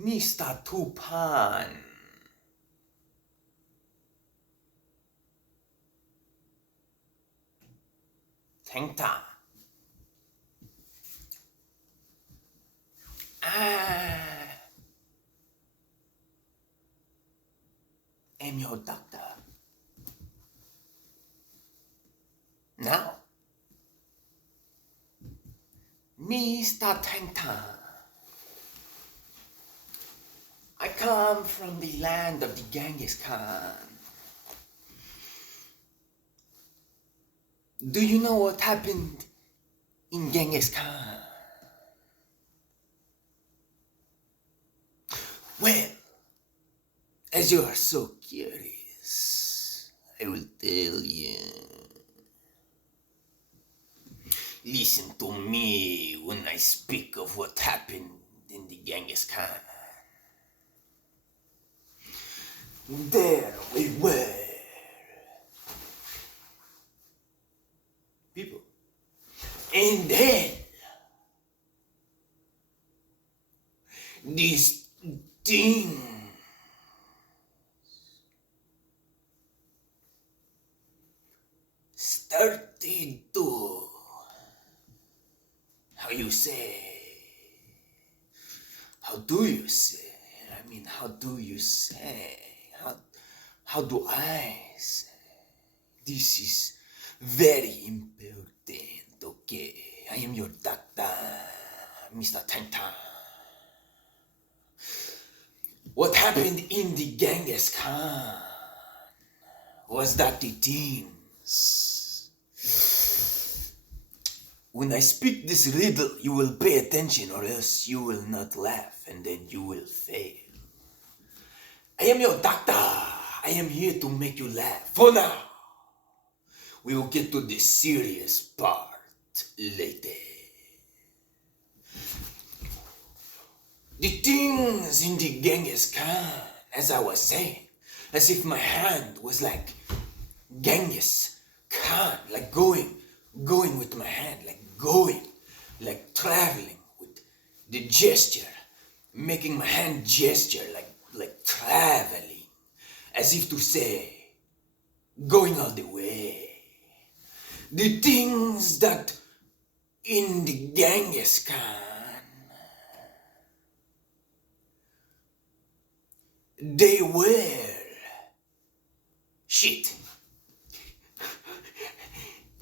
Mr. Tupan. Tengta. I'm your doctor. Now, Mr. Tengta, I come from the land of the Genghis Khan. Do you know what happened in Genghis Khan? Well, as you are so curious, I will tell you. Listen to me when I speak of what happened in the Genghis Khan. There we were, people, and then this thing started to, how do you say, how do you say, how do I say, this is very important, okay, I am your doctor, Mr. Tengta. What happened in the Genghis Khan was that the things, when I speak this riddle, you will pay attention or else you will not laugh and then you will fail. I am your doctor. I am here to make you laugh. For now, we will get to the serious part later. The things in the Genghis Khan, as I was saying, as if my hand was like Genghis Khan, like going with my hand, like traveling with the gesture, making my hand gesture, like traveling, as if to say, going all the way. The things that in the Genghis Khan, they were shit.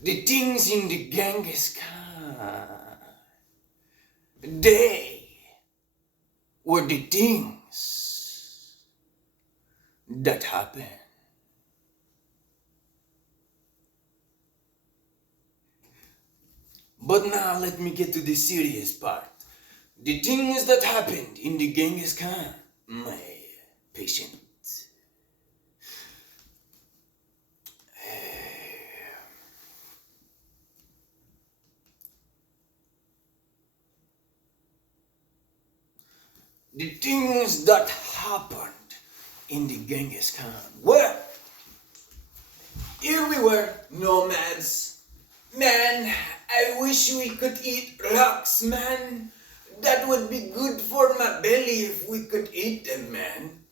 The things in the Genghis Khan, they were the things that happened. But now let me get to the serious part. The things that happened in the Genghis Khan, my patient. The things that happened in the Genghis Khan. Well, here we were, nomads. Man, I wish we could eat rocks, man. That would be good for my belly if we could eat them, man.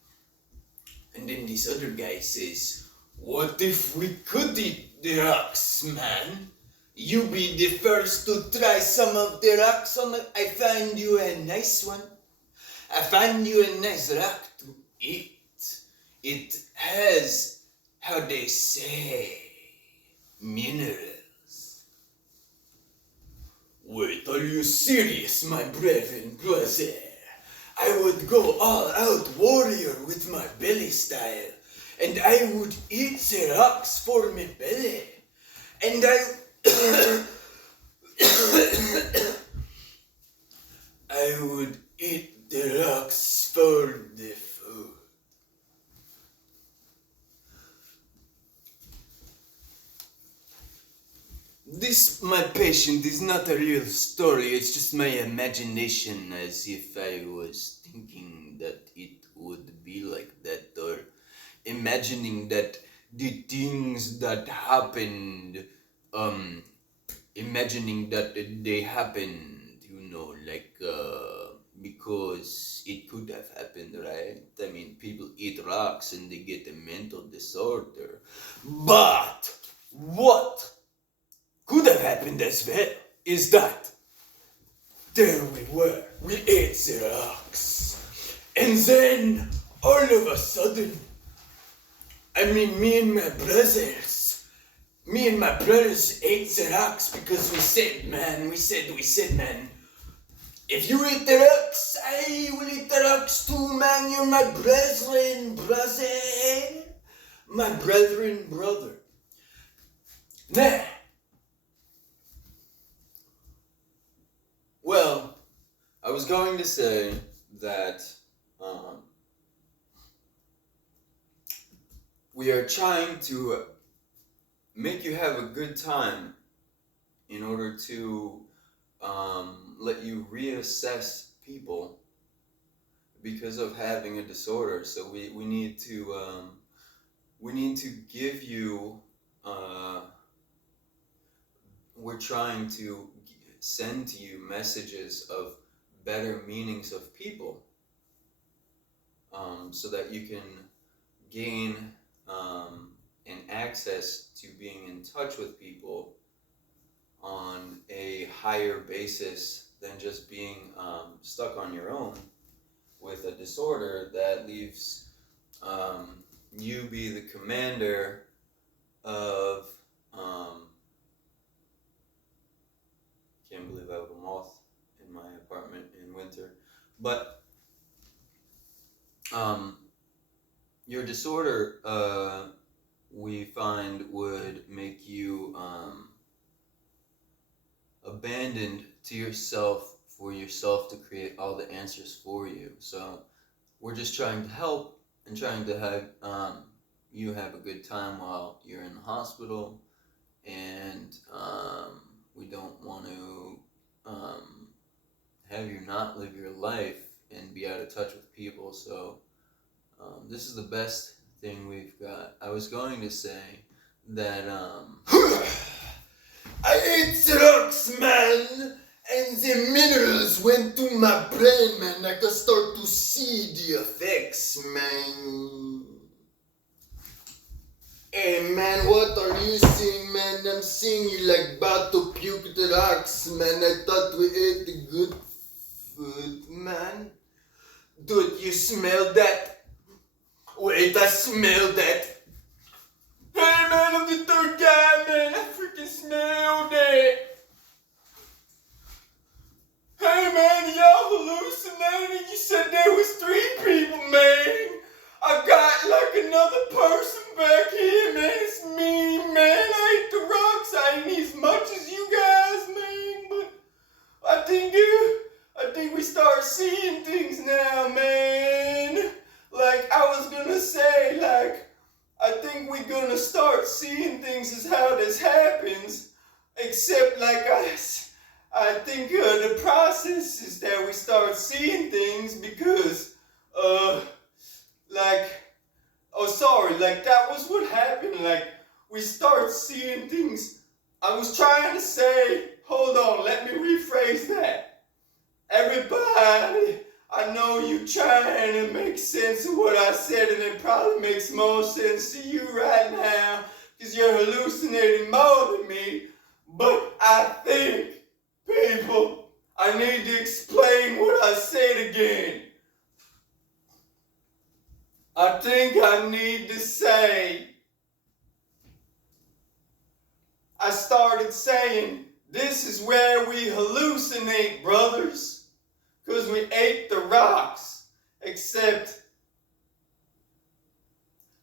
And then this other guy says, what if we could eat the rocks, man? You be the first to try some of the rocks. I find you a nice one. I find you a nice rock to eat. It has, how they say, minerals. Wait, are you serious, my brethren, brother? I would go all out warrior with my belly style, and I would eat the rocks for my belly, and I would eat the rocks for the food. This, my patient, is not a real story, it's just my imagination, as if I was thinking that it would be like that, or imagining that the things that happened, imagining that they happened, because it could have happened, right? I mean, people eat rocks and they get a mental disorder. But what could have happened as well is that there we were, we ate the rocks. And then, all of a sudden, me and my brothers ate the rocks because we said, man, if you eat the rocks, I will eat the rocks too, man. You're my brethren, brother. My brethren, brother. Nah. Well, I was going to say that we are trying to make you have a good time in order to let you reassess people because of having a disorder. So we need to give you we're trying to send to you messages of better meanings of people, so that you can gain an access to being in touch with people on a higher basis than just being stuck on your own with a disorder that leaves you be the commander of can't believe I have a moth in my apartment in winter. But your disorder, we find, would make you abandoned to yourself for yourself to create all the answers for you. So we're just trying to help and trying to have you have a good time while you're in the hospital, and we don't want to have you not live your life and be out of touch with people. So this is the best thing we've got. I was going to say that I ate the rocks, man, and the minerals went to my brain, man. I can start to see the effects, man. Hey, man, what are you seeing, man? I'm seeing you like about to puke the rocks, man. I thought we ate the good food, man. Dude, you smell that? Wait, I smell that. Hey, man, I'm the third guy, man. I freaking smelled it. Hey, man, y'all hallucinated? You said there was 3 people, man. I got like another person back here, man. It's me, man. I ate the rocks. I ain't as much as you guys, man. But I think we start seeing things now, man. Like I was gonna say, like, I think we're gonna start seeing things as how this happens. Except, like, I think the process is that we start seeing things because, like that was what happened. Like, we start seeing things. I was trying to say, hold on, let me rephrase that. Everybody, I know you trying to make sense of what I said, and it probably makes more sense to you right now because you're hallucinating more than me. But I think, people, I need to explain what I said again. I think I need to say, I started saying, this is where we hallucinate, brothers, because we ate the rocks. Except,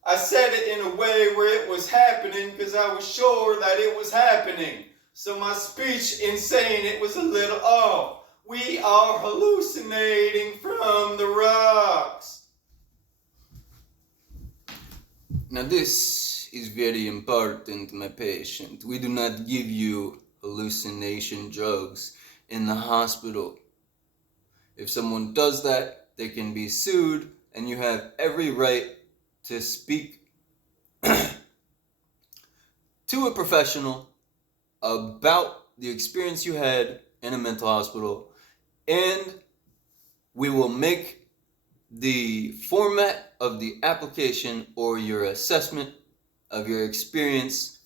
I said it in a way where it was happening because I was sure that it was happening. So my speech in saying it was a little off. We are hallucinating from the rocks. Now this is very important, my patient. We do not give you hallucination drugs in the hospital. If someone does that, they can be sued, and you have every right to speak to a professional about the experience you had in a mental hospital, and we will make the format of the application or your assessment of your experience,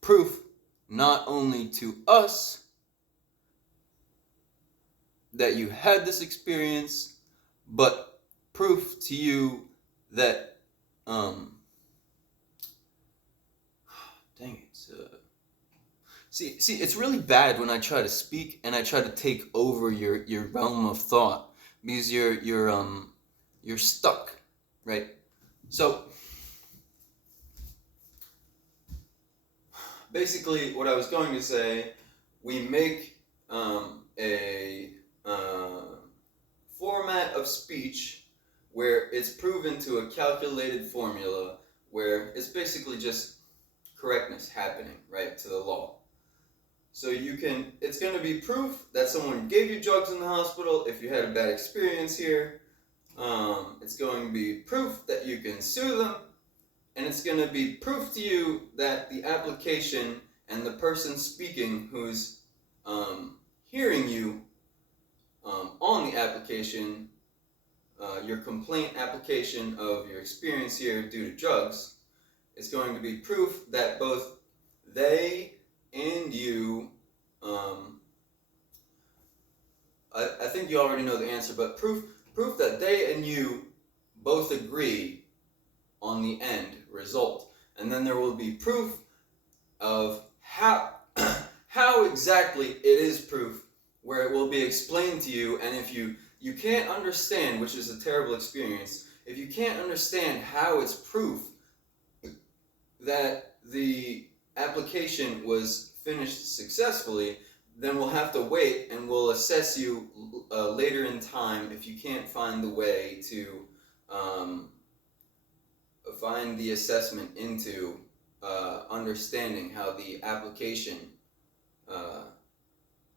proof not only to us that you had this experience, but proof to you that, dang it. See, it's really bad when I try to speak and I try to take over your realm of thought because you're stuck, right? So basically, what I was going to say, we make a format of speech where it's proven to a calculated formula where it's basically just correctness happening, right, to the law. So it's going to be proof that someone gave you drugs in the hospital if you had a bad experience here. It's going to be proof that you can sue them. And it's going to be proof to you that the application and the person speaking who's hearing you on the application, your complaint application of your experience here due to drugs, is going to be proof that both they and you, I think you already know the answer, but proof that they and you both agree on the end result. And then there will be proof of how how exactly it is proof, where it will be explained to you. And if you can't understand, which is a terrible experience, if you can't understand how it's proof that the application was finished successfully, then we'll have to wait and we'll assess you later in time if you can't find the way to find the assessment into understanding how the application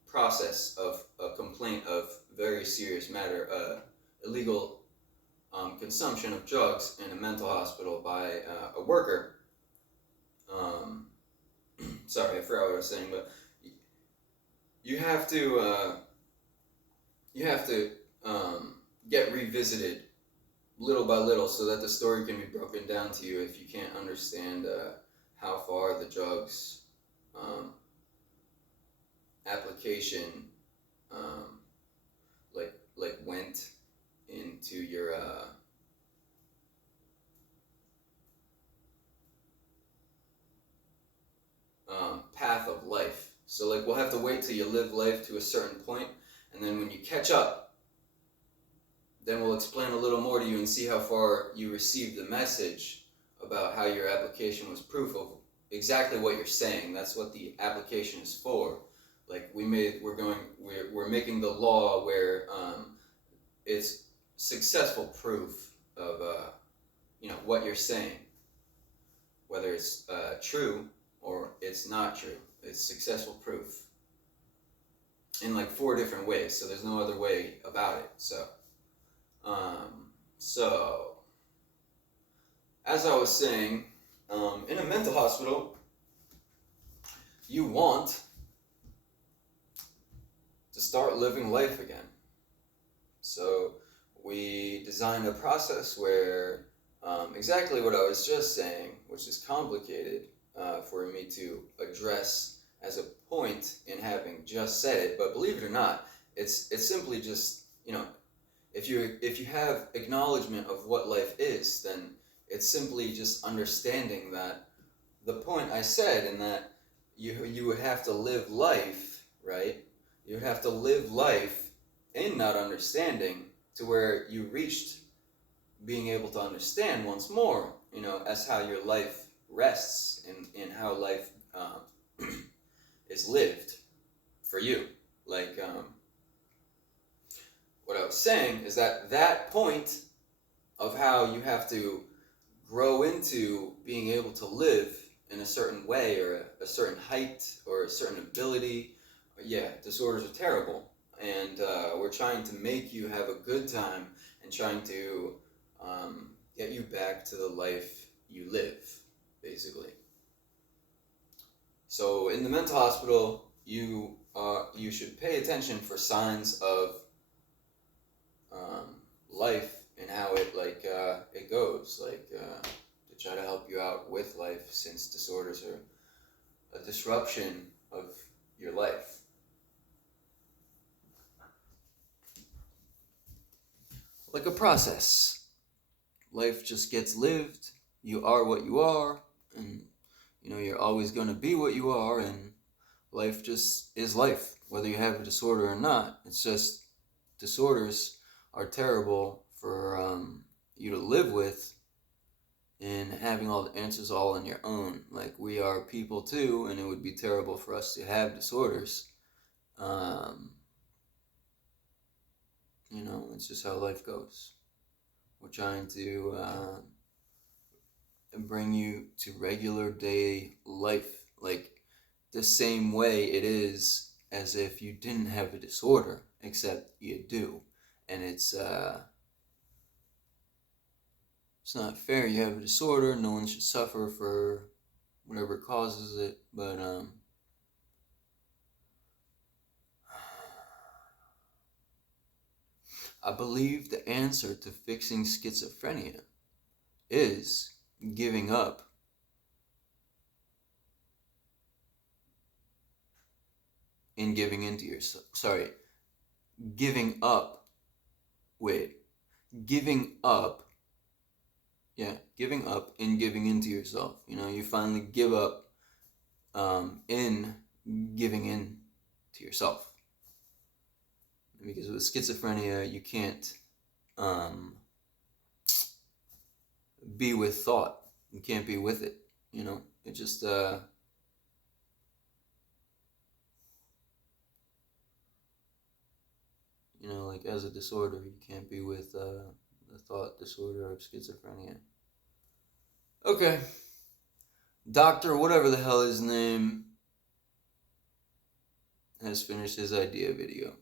process of a complaint of very serious matter, illegal consumption of drugs in a mental hospital by a worker. Sorry, I forgot what I was saying, but you have to get revisited little by little so that the story can be broken down to you if you can't understand how far the drugs application like went into your path of life. So like we'll have to wait till you live life to a certain point, and then when you catch up, then we'll explain a little more to you and see how far you received the message about how your application was proof of exactly what you're saying. That's what the application is for. Like we're making the law where it's successful proof of what you're saying, whether it's true or it's not true. It's successful proof in like 4 different ways. So there's no other way about it. So as I was saying, in a mental hospital, you want to start living life again. So we designed a process where exactly what I was just saying, which is complicated for me to address as a point in having just said it, but believe it or not, it's simply just, if you have acknowledgement of what life is, then it's simply just understanding that the point I said, in that you would have to live life, right? You would have to live life in not understanding to where you reached being able to understand once more, as how your life rests in how life is lived for you. Like, what I was saying is that point of how you have to grow into being able to live in a certain way or a certain height or a certain ability. Yeah, disorders are terrible, and we're trying to make you have a good time and trying to get you back to the life you live, basically. So in the mental hospital, you should pay attention for signs of life and how it goes, to try to help you out with life, since disorders are a disruption of your life. Like a process. Life just gets lived. You are what you are, and you're always going to be what you are, and life just is life, whether you have a disorder or not. It's just disorders are terrible for you to live with, and having all the answers all on your own. Like, we are people too, and it would be terrible for us to have disorders. It's just how life goes. We're trying to bring you to regular day life, like the same way it is as if you didn't have a disorder, except you do. And it's not fair. You have a disorder, no one should suffer for whatever causes it, but I believe the answer to fixing schizophrenia is giving up and giving into yourself. Giving up. Giving up. Yeah, giving up and giving into yourself. You finally give up in giving in to yourself. Because with schizophrenia, you can't be with thought. You can't be with it. It just like as a disorder, you can't be with the thought disorder of schizophrenia. Okay. Doctor, whatever the hell his name, has finished his idea video.